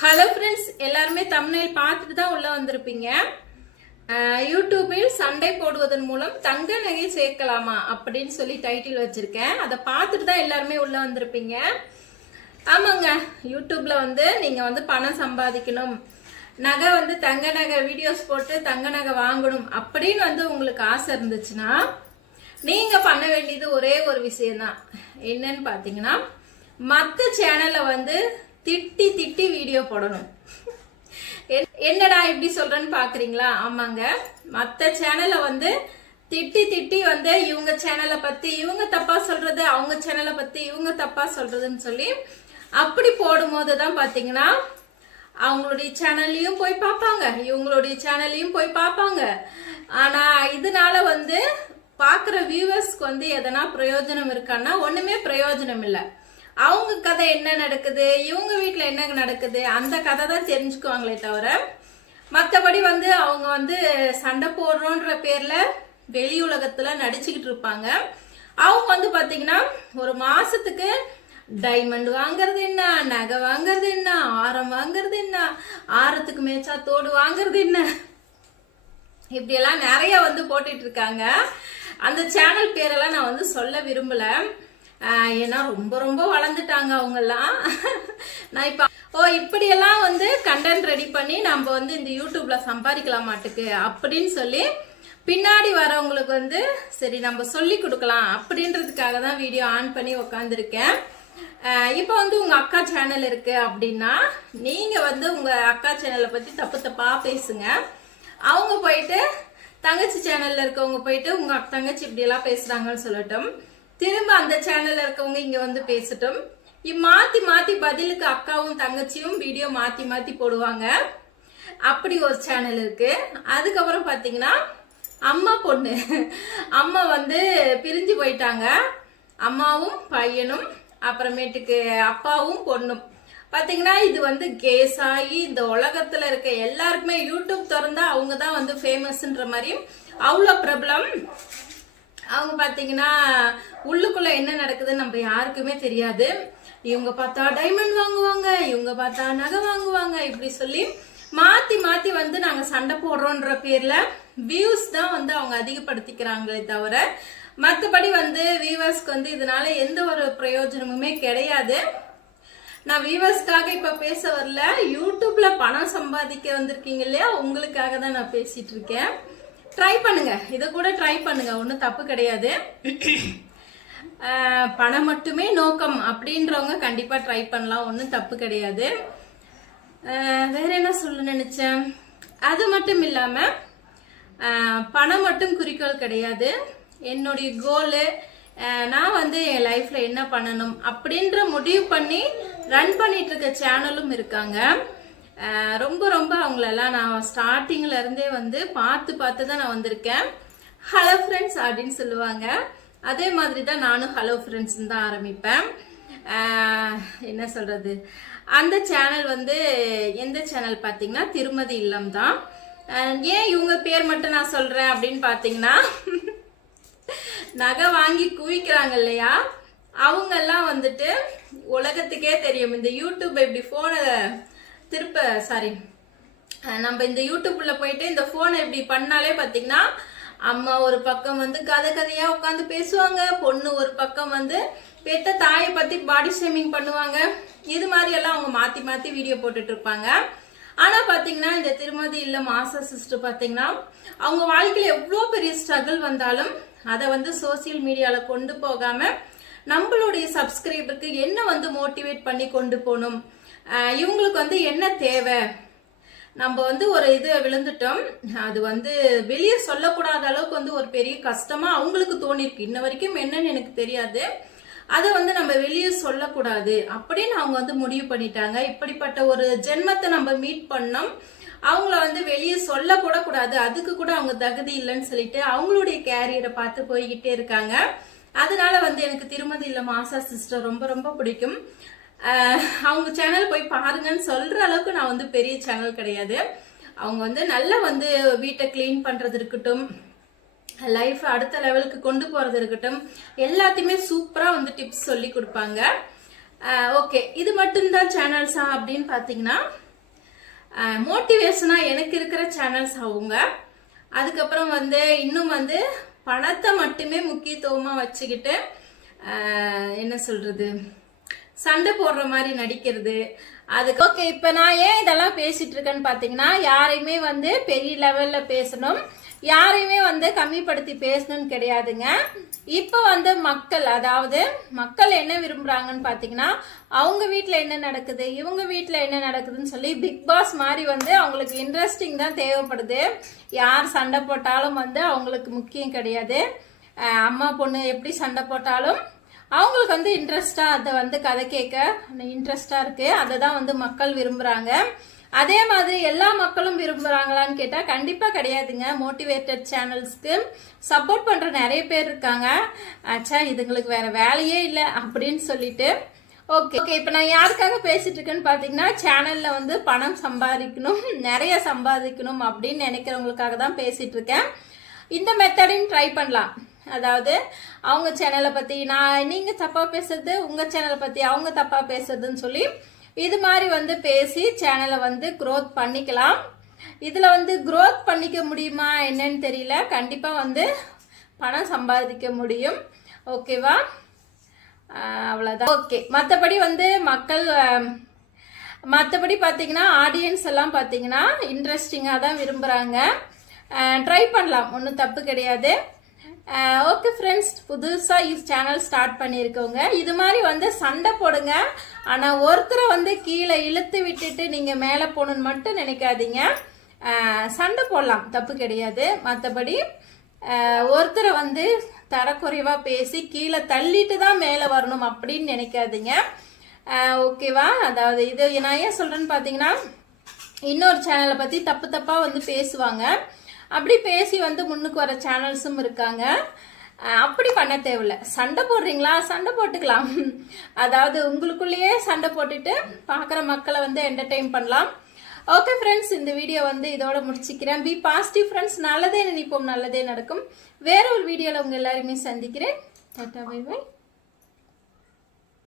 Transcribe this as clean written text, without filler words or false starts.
Hello friends, எல்லாருமே thumbnail பார்த்துட்டு தான் உள்ள வந்திருப்பீங்க. யூடியூபில் சண்டை போடுவதன் மூலம் தங்க நகை சேர்க்கலாமா அப்படின்னு சொல்லி டைட்டில் வச்சிருக்கேன். அதை பார்த்துட்டு தான் எல்லாருமே உள்ள வந்திருப்பீங்க. ஆமாங்க, யூடியூப்ல நீங்க பணம் சம்பாதிக்கணும், நகை தங்க நகை வீடியோஸ் போட்டு தங்க நகை வாங்கணும் அப்படின்னு உங்களுக்கு ஆசை இருந்துச்சுன்னா நீங்க பண்ண வேண்டியது ஒரே ஒரு விஷயம்தான். என்னன்னு பாத்தீங்கன்னா, மற்ற சேனல்ல திட்டி திட்டி வீடியோ போடணும். என்னடா இப்படி சொல்றேன்னு பாக்குறீங்களா? ஆமாங்க, மத்த சேனல்ல திட்டி திட்டி இவங்க சேனலை பத்தி இவங்க தப்பா சொல்றது, அவங்க சேனலை பத்தி இவங்க தப்பா சொல்றதுன்னு சொல்லி அப்படி போடும் போதுதான் பாத்தீங்கன்னா அவங்களுடைய சேனல்லையும் போய் பார்ப்பாங்க, இவங்களுடைய சேனல்லையும் போய் பார்ப்பாங்க. ஆனா இதனால பாக்குற வியூவர்ஸ்க்கு எதனா பிரயோஜனம் இருக்கான்னா ஒண்ணுமே பிரயோஜனம் இல்லை. அவங்க கதை என்ன நடக்குது, இவங்க வீட்டுல என்ன நடக்குது, அந்த கதை தான் தெரிஞ்சுக்குவாங்களே தவிர மற்றபடி அவங்க சண்டை போடுறோன்ற பேர்ல வெளி உலகத்துல நடிச்சுக்கிட்டு இருப்பாங்க. அவங்க பாத்தீங்கன்னா ஒரு மாசத்துக்கு டைமண்ட் வாங்குறது என்ன, நகை வாங்குறது என்ன, ஆரம் வாங்குறது என்ன, ஆரத்துக்கு மேய்ச்சா தோடு வாங்குறது என்ன, இப்படி எல்லாம் நிறைய போட்டுட்டு இருக்காங்க. அந்த சேனல் பேரெல்லாம் நான் சொல்ல விரும்பல, ஏன்னா ரொம்ப ரொம்ப வளர்ந்துட்டாங்க அவங்க எல்லாம். நான் இப்ப இப்படியெல்லாம் கண்டென்ட் ரெடி பண்ணி நம்ம இந்த யூடியூப்ல சம்பாதிக்கலாம் மாட்டுக்கு அப்படின்னு சொல்லி பின்னாடி வரவங்களுக்கு சரி நம்ம சொல்லி கொடுக்கலாம் அப்படின்றதுக்காக தான் வீடியோ ஆன் பண்ணி உக்காந்துருக்கேன். இப்போ உங்க அக்கா சேனல் இருக்கு அப்படின்னா நீங்க உங்க அக்கா சேனலை பத்தி தப்பு தப்பா பேசுங்க. அவங்க போயிட்டு தங்கச்சி சேனல்ல இருக்கவங்க போயிட்டு உங்க தங்கச்சி இப்படி எல்லாம் பேசுறாங்கன்னு சொல்லட்டும். திரும்ப அந்த சேனல்ல இருக்கவங்க இங்க பேசட்டும். மாத்தி மாத்தி பதிலுக்கு அக்காவும் தங்கச்சியும் வீடியோ மாத்தி மாத்தி போடுவாங்க. அப்படி ஒரு சேனல் இருக்கு. அதுக்கப்புறம் பாத்தீங்கன்னா அம்மா பொண்ணு, அம்மா பிரிஞ்சு போயிட்டாங்க. அம்மாவும் பையனும் அப்புறமேட்டுக்கு அப்பாவும் பொண்ணும் பாத்தீங்கன்னா இது கேஸ் ஆகி இந்த உலகத்துல இருக்க எல்லாருக்குமே யூடியூப் திறந்தா அவங்க தான் ஃபேமஸ்ன்ற மாதிரி அவ்வளோ பிரபலம். அவங்க பாத்தீங்கன்னா உள்ளுக்குள்ள என்ன நடக்குதுன்னு நம்ம யாருக்குமே தெரியாது. இவங்க பார்த்தா டைமண்ட் வாங்குவாங்க, இவங்க பார்த்தா நகை வாங்குவாங்க, இப்படி சொல்லி மாத்தி மாத்தி நாங்க சண்டை போடுறோன்ற பேர்ல வியூஸ் தான் அவங்க அதிகப்படுத்திக்கிறாங்களே தவிர மற்றபடி வியூவர்ஸ்க்கு இதனால எந்த ஒரு பிரயோஜனமுமே கிடையாது. நான் வியூவர்ஸ்க்காக இப்ப பேச வரல, யூடியூப்ல பணம் சம்பாதிக்க வந்திருக்கீங்க இல்லையா, உங்களுக்காக தான் நான் பேசிட்டு இருக்கேன். ட்ரை பண்ணுங்க, இதை கூட ட்ரை பண்ணுங்க, ஒன்றும் தப்பு கிடையாது. பணம் மட்டுமே நோக்கம் அப்படின்றவங்க கண்டிப்பா ட்ரை பண்ணலாம், ஒன்றும் தப்பு கிடையாது. வேற என்ன சொல்ல நினைச்சேன், அது மட்டும் இல்லாம பணம் மட்டும் குறிக்கோள் கிடையாது. என்னுடைய கோலு நான் என் லைஃப்ல என்ன பண்ணணும் அப்படின்ற முடிவு பண்ணி ரன் பண்ணிட்டு இருக்க சேனலும் இருக்காங்க. ரொம்ப ரொம்ப அவங்களெல்லாம் நான் ஸ்டார்டிங்ல இருந்தே பார்த்து பார்த்து தான் நான் வந்திருக்கேன். ஹலோ ஃப்ரெண்ட்ஸ் அப்படின்னு சொல்லுவாங்க. அதே மாதிரி தான் நானும் ஹலோ ஃப்ரெண்ட்ஸ் தான் ஆரம்பிப்பேன். என்ன சொல்றது, அந்த சேனல் எந்த சேனல் பார்த்தீங்கன்னா திருமதி இல்லம் தான். ஏன் இவங்க பேர் மட்டும் நான் சொல்றேன் அப்படின்னு பார்த்தீங்கன்னா, நகை வாங்கி குவிக்கிறாங்க இல்லையா, அவங்க எல்லாம் உலகத்துக்கே தெரியும் இந்த யூடியூப் இப்படி போனை நம்ம இந்த யூடியூப்ல போயிட்டு இந்த போனை இப்படி பண்ணாலே பாத்தீங்கன்னா அம்மா ஒரு பக்கம் கதை கதையா உட்காந்து பேசுவாங்க, பொண்ணு ஒரு பக்கம் பெத்த தாயை பத்தி பாடி ஷேமிங் பண்ணுவாங்க. இது மாதிரி எல்லாம் அவங்க மாத்தி மாத்தி வீடியோ போட்டுட்டு இருப்பாங்க. ஆனா பாத்தீங்கன்னா இந்த திருமதி இல்ல மாசா சிஸ்டர் பாத்தீங்கன்னா அவங்க வாழ்க்கையில எவ்வளவு பெரிய ஸ்ட்ரகிள் வந்தாலும் அதை சோசியல் மீடியால கொண்டு போகாம நம்மளுடைய சப்ஸ்கிரைபருக்கு என்ன மோட்டிவேட் பண்ணி கொண்டு போகணும், இவங்களுக்கு என்ன தேவை, நம்ம ஒரு இது விழுந்துட்டோம், அது வெளியே சொல்லக்கூடாத அளவுக்கு ஒரு பெரிய கஷ்டமா அவங்களுக்கு தோணிருக்கு. இன்ன வரைக்கும் என்னன்னு எனக்கு தெரியாது. அதை நம்ம வெளியே சொல்லக்கூடாது அப்படின்னு அவங்க முடிவு பண்ணிட்டாங்க. இப்படிப்பட்ட ஒரு ஜென்மத்தை நம்ம மீட் பண்ணோம், அவங்கள வெளியே சொல்ல கூட கூடாது, அதுக்கு கூட அவங்க தகுதி இல்லைன்னு சொல்லிட்டு அவங்களுடைய கேரியரை பார்த்து போய்கிட்டே இருக்காங்க. அதனால எனக்கு திருமதி இல்ல மாசா சிஸ்டர் ரொம்ப ரொம்ப பிடிக்கும். அவங்க சேனல் போய் பாருங்கன்னு சொல்ற அளவுக்கு நான் பெரிய சேனல் கிடையாது. அவங்க நல்லா வீட்டை கிளீன் பண்றது இருக்கட்டும், லைஃப் அடுத்த லெவலுக்கு கொண்டு போறது இருக்கட்டும், எல்லாத்தையுமே சூப்பரா டிப்ஸ் சொல்லி கொடுப்பாங்க. ஓகே, இது மட்டும்தான் சேனல்ஸா அப்படின்னு பாத்தீங்கன்னா மோட்டிவேஷனா எனக்கு இருக்கிற சேனல்ஸ் அவங்க. அதுக்கப்புறம் வந்து இன்னும் வந்து பணத்தை மட்டுமே முக்கியத்துவமா வச்சுக்கிட்டு என்ன சொல்றது, சண்டை போடுற மாதிரி நடிக்கிறது. அதுக்கு ஓகே. இப்ப நான் ஏன் இதெல்லாம் பேசிட்டு இருக்கேன்னு பாத்தீங்கன்னா, யாரையுமே வந்து பெரிய லெவல்ல பேசணும், யாரையுமே வந்து கம்மிப்படுத்தி பேசணும்னு கிடையாதுங்க. இப்ப வந்து மக்கள், அதாவது மக்கள் என்ன விரும்புறாங்கன்னு பாத்தீங்கன்னா, அவங்க வீட்டுல என்ன நடக்குது, இவங்க வீட்டுல என்ன நடக்குதுன்னு சொல்லி பிக் பாஸ் மாதிரி வந்து அவங்களுக்கு இன்ட்ரெஸ்டிங் தான் தேவைப்படுது. யார் சண்டை போட்டாலும் வந்து அவங்களுக்கு முக்கியம் கிடையாது. அம்மா பொண்ணு எப்படி சண்டை போட்டாலும் அவங்களுக்கு வந்து இன்ட்ரெஸ்டா அதை வந்து கதை கேட்க இன்ட்ரெஸ்டா இருக்கு. அதை தான் வந்து மக்கள் விரும்புறாங்க. அதே மாதிரி எல்லா மக்களும் விரும்புறாங்களான்னு கேட்டா கண்டிப்பா கிடையாதுங்க. மோட்டிவேட்டட் சேனல்ஸ்க்கு சப்போர்ட் பண்ற நிறைய பேர் இருக்காங்க. ஆச்சா இதுங்களுக்கு வேற வேலையே இல்லை அப்படின்னு சொல்லிட்டு. ஓகே, இப்ப நான் யாருக்காக பேசிட்டு இருக்கேன்னு பாத்தீங்கன்னா, சேனல்ல வந்து பணம் சம்பாதிக்கணும், நிறைய சம்பாதிக்கணும் அப்படின்னு நினைக்கிறவங்களுக்காக தான் பேசிட்டு இருக்கேன். இந்த மெத்தடையும் ட்ரை பண்ணலாம். அதாவது அவங்க சேனலை பத்தி நீங்க தப்பா பேசுறது, உங்க சேனலை பத்தி அவங்க தப்பா பேசுறதுன்னு சொல்லி இது மாதிரி வந்து பேசி சேனலை வந்து growth பண்ணிக்கலாம். இதுல வந்து growth பண்ணிக்க முடியுமா என்னன்னு தெரியல. கண்டிப்பா வந்து பணம் சம்பாதிக்க முடியும். ஓகேவா? அவ்வளவுதான். ஓகே, மற்றபடி வந்து மக்கள் மற்றபடி பார்த்தீங்கன்னா ஆடியன்ஸ் எல்லாம் பார்த்தீங்கன்னா இன்ட்ரெஸ்டிங்காக தான் விரும்புகிறாங்க. ட்ரை பண்ணலாம், ஒன்றும் தப்பு கிடையாது. ஓகே ஃப்ரெண்ட்ஸ், புதுசாக சேனல் ஸ்டார்ட் பண்ணியிருக்கோங்க. இது மாதிரி வந்து சண்டை போடுங்க, ஆனால் ஒருத்தரை வந்து கீழே இழுத்து விட்டுட்டு நீங்கள் மேலே போகணுன்னு மட்டும் நினைக்காதீங்க. சண்டை போடலாம், தப்பு கிடையாது. மற்றபடி ஒருத்தரை வந்து தரக்குறைவாக பேசி கீழே தள்ளிட்டு தான் மேலே வரணும் அப்படின்னு நினைக்காதீங்க. ஓகேவா? அதாவது இது நான் ஏன் சொல்கிறேன்னு பார்த்தீங்கன்னா, இன்னொரு சேனலை பற்றி தப்பு தப்பாக வந்து பேசுவாங்க. அப்படி பேசி வந்து முன்னுக்கு வர சேனல்ஸும் இருக்காங்க. அப்படி பண்ண தேவையில்ல. சண்டை போடுறீங்களா, சண்டை போட்டுக்கலாம். அதாவது உங்களுக்குள்ளேயே சண்டை போட்டுட்டு பார்க்குற மக்களை வந்து என்டர்டெயின் பண்ணலாம். ஓகே ஃப்ரெண்ட்ஸ், இந்த வீடியோ வந்து இதோட முடிச்சுக்கிறேன். Be positive friends. நல்லதே நினைப்போம், நல்லதே நடக்கும். வேற ஒரு வீடியோவில் உங்கள் எல்லாருமே சந்திக்கிறேன். Tata, bye by.